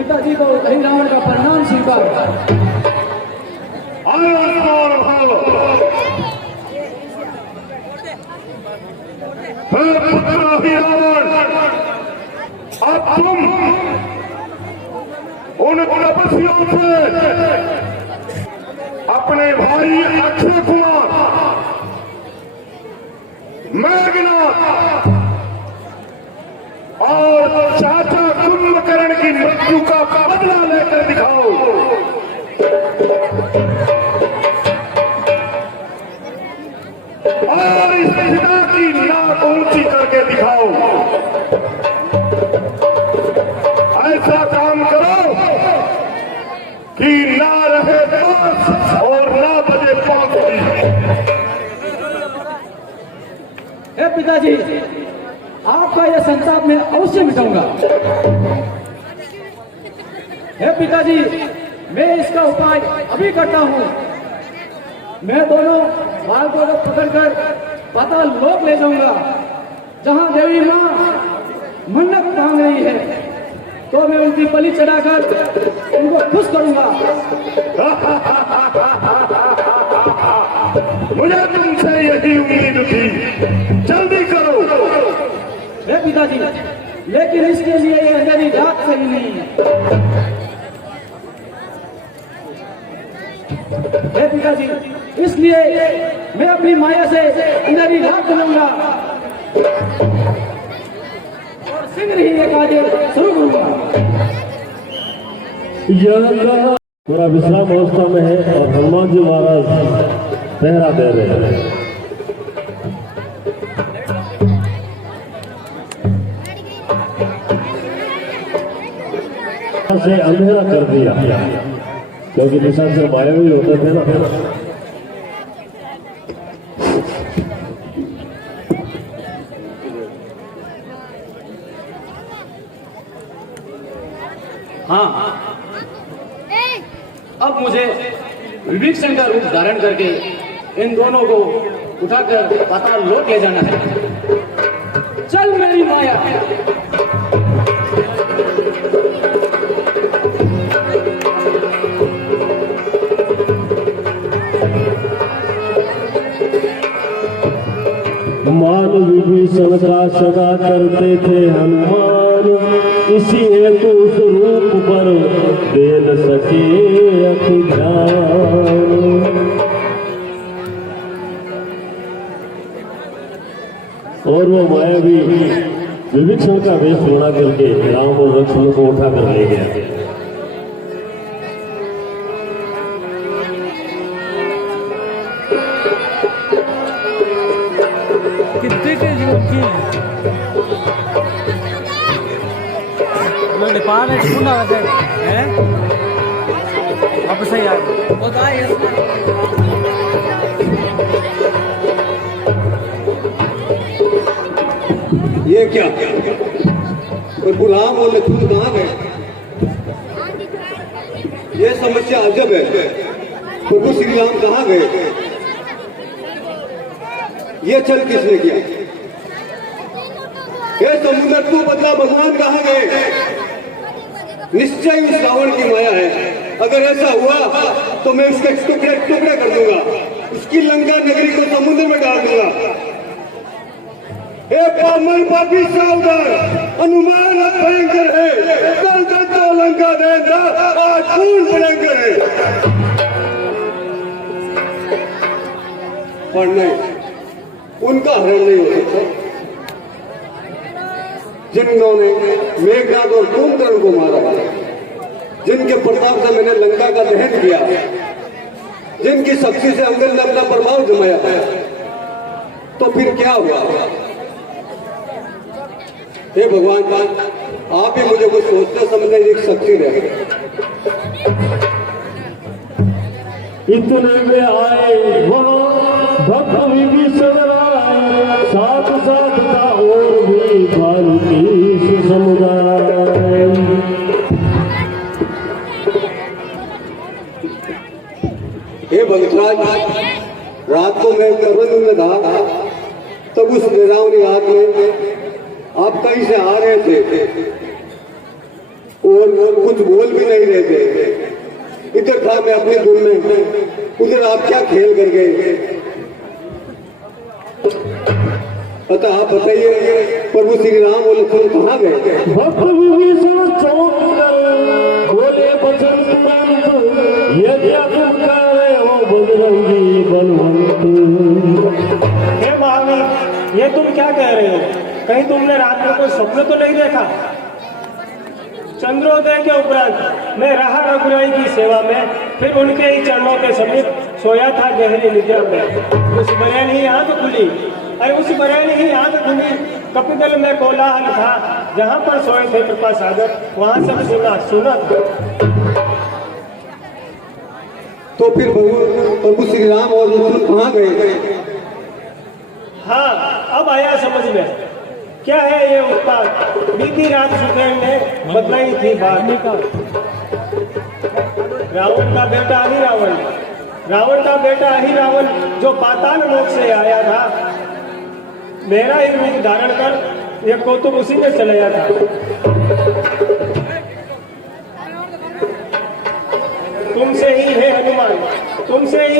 पिताजी को हरि रावण का प्रणाम स्वीकार। पुत्र हरि रावण, अब तुम उन तपस्वियों से अपने भाई अक्षय कुमार, मेघनाथ और चाचा कुंभकर्ण की मृत्यु का बदला लेकर दिखाओ। और इस पिता की नाक ऊंची करके दिखाओ। ऐसा काम करो कि ना रहे बांस और ना बजे बांसुरी। हे पिताजी, आपका यह संताप मैं अवश्य मिटाऊंगा। हे पिताजी, मैं इसका उपाय अभी करता हूँ। मैं दोनों बालकों को पकड़कर पाताल लोक ले जाऊंगा, जहाँ देवी माँ मन्नत मांग रही है, तो मैं उनकी बलि चढ़ाकर उनको खुश करूंगा। मुझे तुमसे यही उम्मीद थी, जल्दी करो। हे पिताजी, लेकिन इसके लिए ये अंधेरी रात सही नहीं है। हे पिताजी, इसलिए मैं अपनी माया से अंधेरी रात बनाऊंगा और शीघ्र ही ये कार्य शुरू करूंगा। यह पूरा विश्राम अवस्था में है और हनुमान जी महाराज पहरा दे रहे हैं। से अंधेरा कर दिया, क्योंकि निशान से मारे भी होते थे ना। हाँ, अब मुझे विभीषण का रूप धारण करके इन दोनों को उठाकर पाताल लोक ले जाना है। चल मेरी माया। मान विभीषण का सदा करते थे हनुमान, इसी हेतु उस रूप पर दे न सके अखिजान। और वो मायावी विभीषण का वेश बना करके राम और लक्ष्मण को उठा कर ले गया। कितने के जीवन की लोग पार है ढूंढा है अब सही यार बताइए। ये क्या प्रभु राम और लक्ष्मण कहाँ गए? ये समस्या अजब है। प्रभु श्री राम कहाँ गए? ये छल किसने किया? ये समुद्र को बदला भगवान कहाँ गए? निश्चय उस रावण की माया है। अगर ऐसा हुआ तो मैं उसके टुकड़े टुकड़े कर दूंगा, उसकी लंका नगरी को समुद्र में डाल दूंगा। हे पामल पापी सावधान, अनुमान भयंकर है। कल तक तो लंका दहन था, आज पूर्ण भयंकर है। पर नहीं, उनका हरण नहीं हो सकता। जिन्होंने मेघनाथ और कुंभकर्ण को मारा, जिनके प्रताप से मैंने लंका का दहन किया, जिनकी शक्ति से अंगद ने अपना प्रभाव जमाया, तो फिर क्या हुआ? हे भगवान, आप ही मुझे कुछ सोचते समझने की शक्ति रहे। इतने में आए वहाँ भक्त विभीषण राय, साथ साथ था और भी बालुकीश समुदाय। हे भगतराज, रात को मैं करवन में था, तब उस निरावनी रात में आप कहीं से आ रहे थे। और कुछ बोल भी नहीं रहे थे। इधर था मैं अपने धुन में, उधर आप क्या खेल कर गए। अतः आप बताइए प्रभु श्री राम और लक्ष्मण कहाँ गए। भक्त विभीषण चौंक कर बोले बचन तुरंत, यदि तुम कह रहे हो बजरंगी बलवंत। हे महावीर, ये तुम क्या कह रहे हो? कहीं तुमने रात में कोई स्वप्न तो नहीं देखा? चंद्रोदय के उपरांत मैं रहा रघुराई की सेवा में, फिर उनके ही चरणों के समीप सोया था गहरी निद्रा में। उस बरेली ही आंख खुली, अरे उस बरेली ही आंख खुली, कपिदल में कोलाहल था, जहां पर सोए थे कृपा सागर, वहां सब सुना था। तो फिर प्रभु श्री राम और लक्ष्मण कहाँ गए। हाँ, अब आया समझ में। क्या है ये उत्पाद? बीती रात सुखैन ने बतलाई थी बात। रावण का बेटा ही रावण जो पाताल लोक से आया था, मेरा ही रूप धारण कर ये कौतुक उसी में चलाया था। तुमसे ही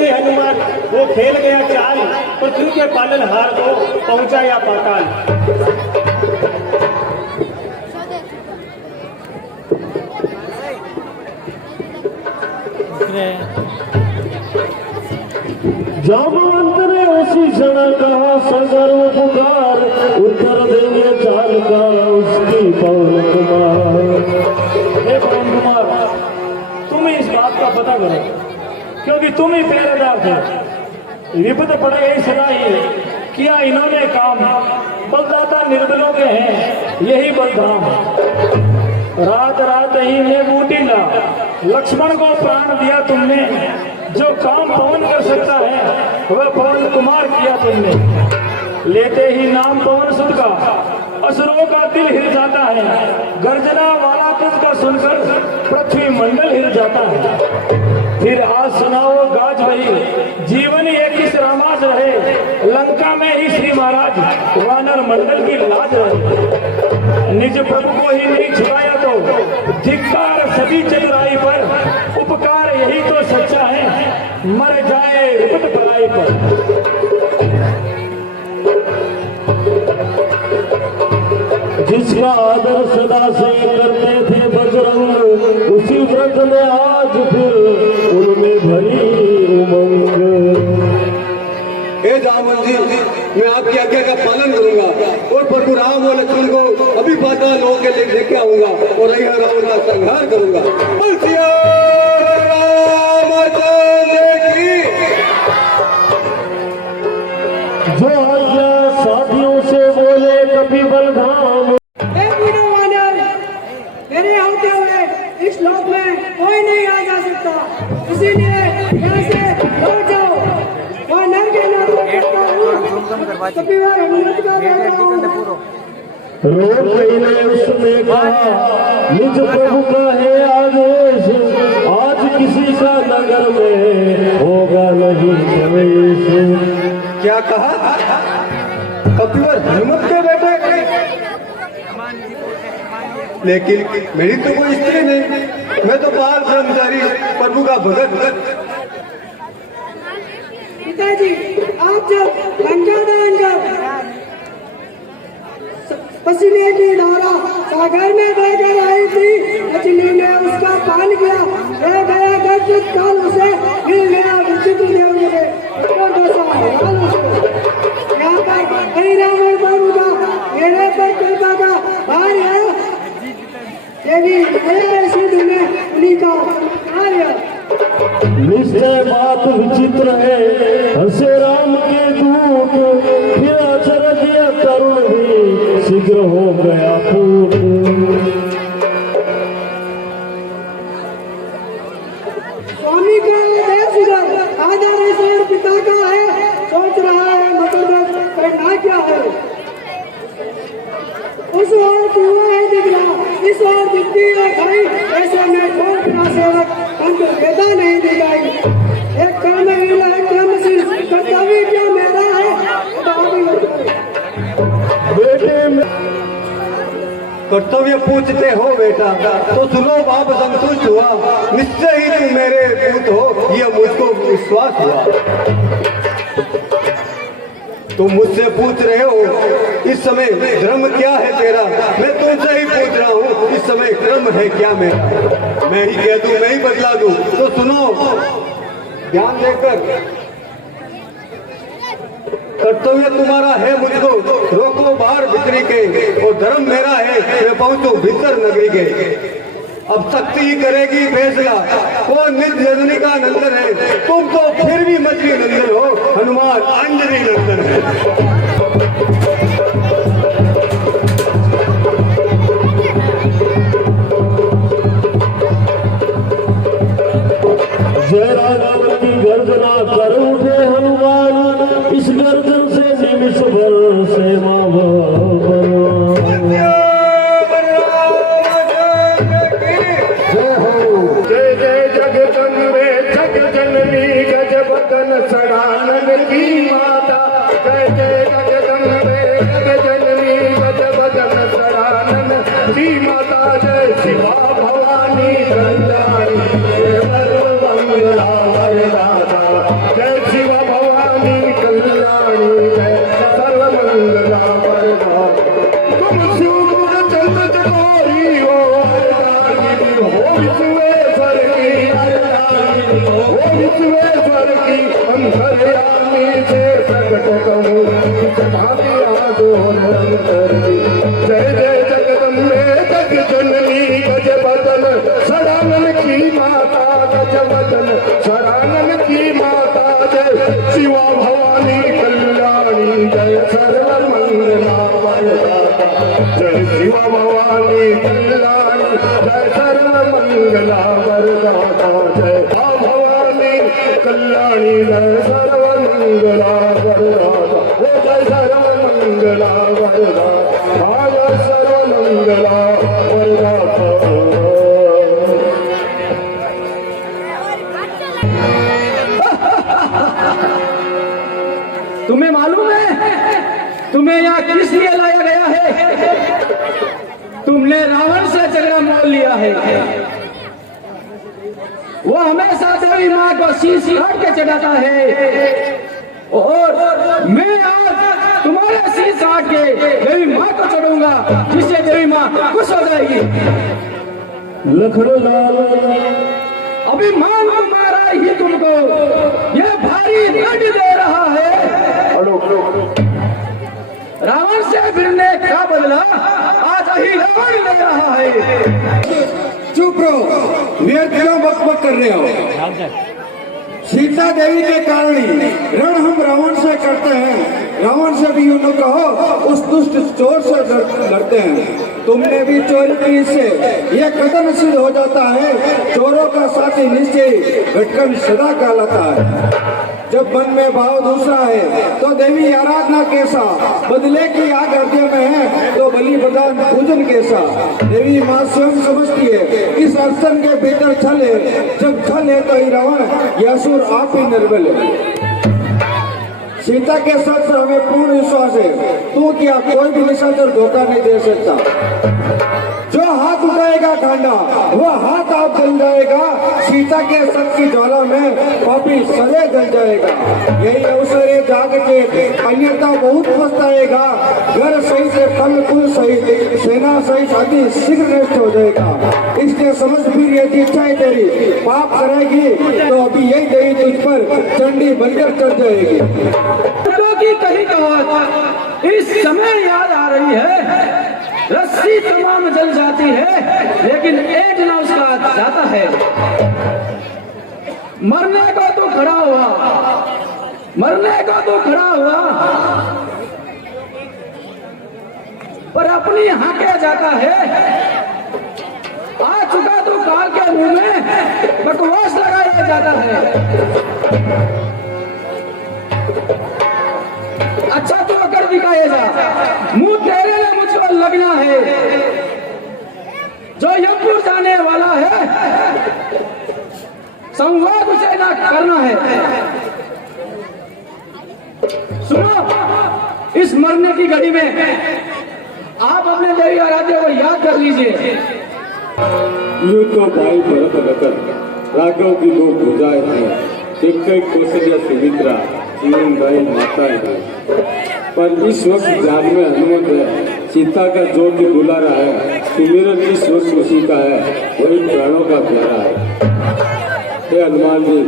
हनुमान वो खेल गया चाल, पृथ्वी के पालनहार को पहुंचाया पाताल। जामवंत ने उसी क्षण कहा सगर्व पुकार, उत्तर देंगे चाल का उसकी पवन कुमार। हे पवन कुमार, तुम इस बात का पता करो, क्योंकि तुम ही पहरेदार थे। विपद पड़ गई सदाई, किया इन्होंने काम, बलदाता निर्बलों के हैं यही बलधाम। रात रात ही में बूटी ला, लक्ष्मण को प्राण दिया तुमने, जो काम पवन कर सकता है वह पवन कुमार किया तुमने। लेते ही नाम पवन सुत का असुरों का दिल हिल जाता है, गर्जना वाला तुझका सुनकर पृथ्वी मंडल हिल जाता है। फिर आज सुनाओ गाज भई, जीवन ये किस रामाज रहे, लंका में ही श्री महाराज वानर मंडल की लाज रहे। निज प्रभु को ही नहीं छुड़ाया तो धिक्कार सभी चतुराई पर, उपकार यही तो सच्चा है, मर जाए विपद पराई पर। जिसका आदर सदा से करते थे बजरंग, उसी व्रत में आज फिर उनमें भरी उमंग। हे जामवंत जी, मैं आपकी आज्ञा का पालन करूंगा और प्रभु राम और लक्ष्मण को अभी पाताल लोक के लेके आऊंगा और रही रावण का संहार करूंगा। जो आज्ञा साथियों से बोले कपि बलधाम। मेरे होते हुए इस लोक में कोई नहीं आ जा सकता, इसीलिए यहाँ से लौट जाओ। वहाँ नर के नाम करता हूँ, कभी बार अनुमति का देता हूँ। रोक ने उसने कहा, निज प्रभु का है आदेश, आज किसी का नगर में होगा नहीं प्रवेश। क्या कहा? कपिवर हनुमत के बेटे, लेकिन मेरी तो कोई स्त्री नहीं, मैं तो बाल ब्रह्मचारी प्रभु का भगत। पिताजी, आप जब लंका दान कर पसीने की धारा सागर में बहकर आई थी, मछली ने उसका पान किया, ले गया गर्जित काल उसे, मिल गया विचित्र देव मुझे, और बसा हाल उसको। यहाँ पर कहीं रावण प्रभु का मेरे पर कृपा का भार है, देवी ऐसी दुनिया उन्हीं का कार्य। निश्चय बात विचित्र है, हंसे राम के दूत, फिर अचरज करुण भी शीघ्र हो गया पूत। स्वामी का आदेश इधर, आदर ईश्वर पिता का है, सोच रहा है मतलब करना क्या है। उस ओर कुआं है दिख रहा, इस ओर दिखती है खाई, ऐसे में कौन का सेवक अंत वेदा नहीं दिखाई। एक कर्मवीर है कर्मशील, कर्तव्य क्या मेरा है, बेटे में कर्तव्य पूछते हो बेटा तो सुनो बाप, संतुष्ट हुआ, निश्चय ही तुम मेरे पूत हो, यह मुझको विश्वास हुआ। तुम मुझसे पूछ रहे हो इस समय धर्म क्या है तेरा, मैं तुमसे ही पूछ रहा हूँ इस समय कर्म है क्या मेरा। मैं ही कह दूं, मैं ही बदला दूं, तो सुनो ध्यान देकर। कर्तव्य तुम्हारा है मुझको रोको बाहर भीतरी के, और धर्म मेरा है मैं पहुंचू भीतर नगरी के। अब शक्ति ही करेगी फैसला, कौन निज जननी का नंदन है, तुम तो फिर भी मछली नंदन हो, हनुमान अंजनी नंदन है। जय राघव की गर्जना कर उठे हनुमान, इस गर्जन से निमिष भर से जय जय जगदम्बे जग जननी गज बदन सड़ानन की माता। जय जय जगदम्बे जग जननी गज बदन सड़ानन की माता। जय शिवा भवानी कल्याणी सर्वमंगला वरदाता। जय शिवा भवानी कल्याणी जय सर्वमंगला वरदाता। तुम शिव चंद्र चकोरी हो विश्वेश्वर की, हो विश्वेश्वर की अंतर्यामी से प्रकट कहूँ जय जय जगदम्बे जग जननी गज बदन सड़ानन की माता। गज बदन सड़ानन की माता। जय शिवा भवानी कल्याणी जय सर्वमंगला वरदाता। जय शिवा भवानी कल्याणी जय सर्वमंगला वरदाता। जय भवानी कल्याणी जय सर्वमंगला वरदाता। जय सर्वमंगला वरदाता। जय सर्वमंगला वरदाता। तुम्हें मालूम है तुम्हें यहाँ किस लिए लाया गया है? तुमने रावण से झगड़ा मोल लिया है। वो हमेशा देवी माँ को शीश काट के चढ़ाता है, और मैं आज तुम्हारे शीश काट के देवी माँ को चढ़ूंगा, जिससे देवी माँ खुश हो जाएगी। लखनलाल अभिमान तुम्हारा ही तुमको ये भारी दंड दे रहा है। रावण से फिरने का बदला आज ही रावण ले रहा है। चुप रहो, व्यर्थ क्यों बकबक कर रहे हो? सीता देवी के कारण ही रण हम रावण से करते हैं। रावण से भी यूं कहो, उस दुष्ट चोर से डरते हैं। तुमने भी चोरी की, इससे यह कथन सिद्ध हो जाता है चोरों का साथी निश्चय भटकन सदा कहलाता है। जब मन में भाव दूसरा है तो देवी आराधना कैसा, बदले की आग हृदय में है तो बलि प्रदान पूजन कैसा। देवी माँ स्वयं समझती है इस अड़चन के भीतर छल है, जब छल है तो ही रावण यह असुर आप ही निर्बल है। सीता के साथ पर हमें पूर्ण विश्वास है, तू क्या कोई भी निशाचर धोखा नहीं दे सकता। जो हाथ उठाएगा खांडा वह हाथ आप जल जाएगा। सीता के सत की ज्वाला में पापी सरे जल जाएगा। यही अवसर है जाग के, अन्यथा बहुत पछताएगा। घर सहित से फल कुल सहित सेना सहित अति शीघ्र नष्ट हो जाएगा। इसलिए समझ फिर यदि इच्छा है तेरी पाप करेगी तो अभी यही देवी तुझ पर चंडी बनकर चढ़ जाएगी। की कही कहावत इस समय याद आ रही है। रस्सी तमाम जल जाती है लेकिन एक ना उसका जाता है। मरने को तो खड़ा हुआ, मरने को तो खड़ा हुआ, पर अपनी हाके जाता है। आ चुका तो काल के मुंह में बकवास लगाया जाता है। अच्छा तो अगर दिखाएगा मुंह तेरे लिए मुझको लगना है। जो यमपुर जाने वाला है संवाद उसे ना करना है। सुनो, इस मरने की घड़ी में आप अपने देवी आराध्य को याद कर लीजिए। यूं तो भाई भरत नगर राघव की दो भुजाएं हैं, एक कौशल्या सुमित्रा जीवन भाई माता है, पर इस वक्त जाग में हनुमत है। सीता का जो भी दुलारा है, सुमिरन इस वक्त उसी का है, वही प्राणों का प्यारा है। हे हनुमान जी,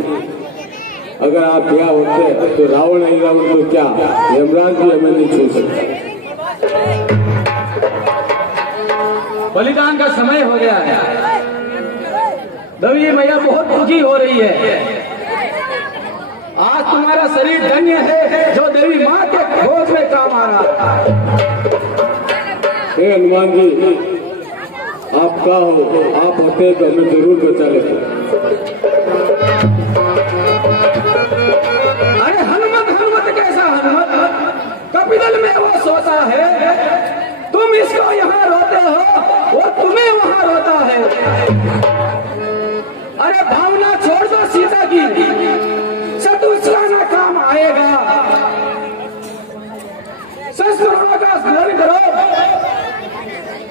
अगर आप ब्याह होते तो रावण ही रावण तो क्या, यमराज भी हमें नहीं छू सकता। बलिदान का समय हो गया है। देवी मैया बहुत दुखी हो रही है। आज तुम्हारा शरीर धन्य है जो देवी माँ के भोज में काम आ रहा है। हे हनुमान जी, आप क्या हो, आप होते तो हमें जरूर बचा लेते। अरे हनुमत कैसा हनुमत, कपिदल में वो सोता है, तुम इसको यहाँ रोते हो, वो तुम्हें वहाँ रोता है। अरे भावना छोड़ दो सीता की, चतुष्काना काम आएगा। संस्मरणों का स्मरण करो,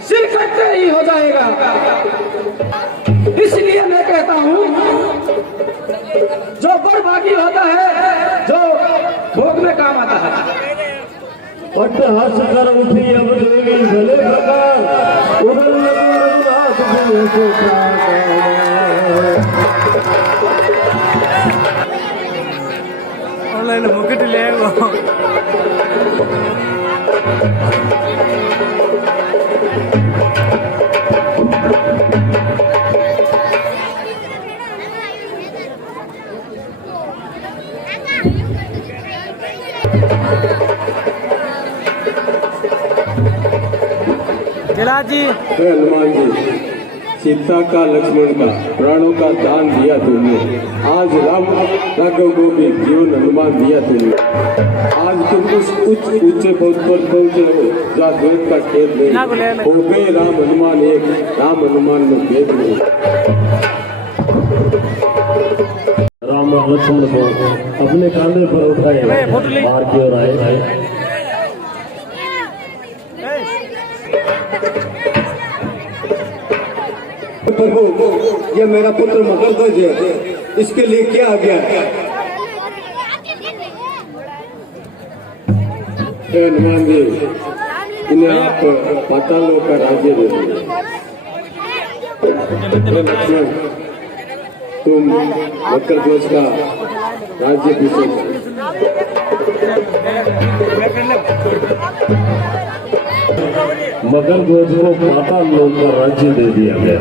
सिर कटते ही हो जाएगा। इसलिए मैं कहता हूँ, जो बड़भागी होता है, जो भोग में काम आता है। पट हंस कर उठी अब देवी भले प्रकार, उड़न लगी रघुनाथ जी सुखाकर। ऑनलाइन मुकुट ले वो जला जी। हे हनुमान जी, सीता का लक्ष्मण का प्राणों का दान दिया तुमने, आज राम राघव को भी जीवन हनुमान दिया तुमने। आज तुम उस ऊंचे पद पर पहुंचे हो जहाँ द्वैत का खेल नहीं हो गए। राम हनुमान एक, राम हनुमान में भेद नहीं। राम और लक्ष्मण को अपने कांधे पर उठाए बाहर की ओर आए। प्रभु, ये मेरा पुत्र मकरध्वज है, इसके लिए क्या आज्ञा है? हे हनुमान जी, इन्हें आप पातालों का राज्य दे दीजिए। हे लक्ष्मण, तुम मकरध्वज का राज्य अभिषेक। मकरध्वज को पाताल लोक का राज्य दे दिया गया।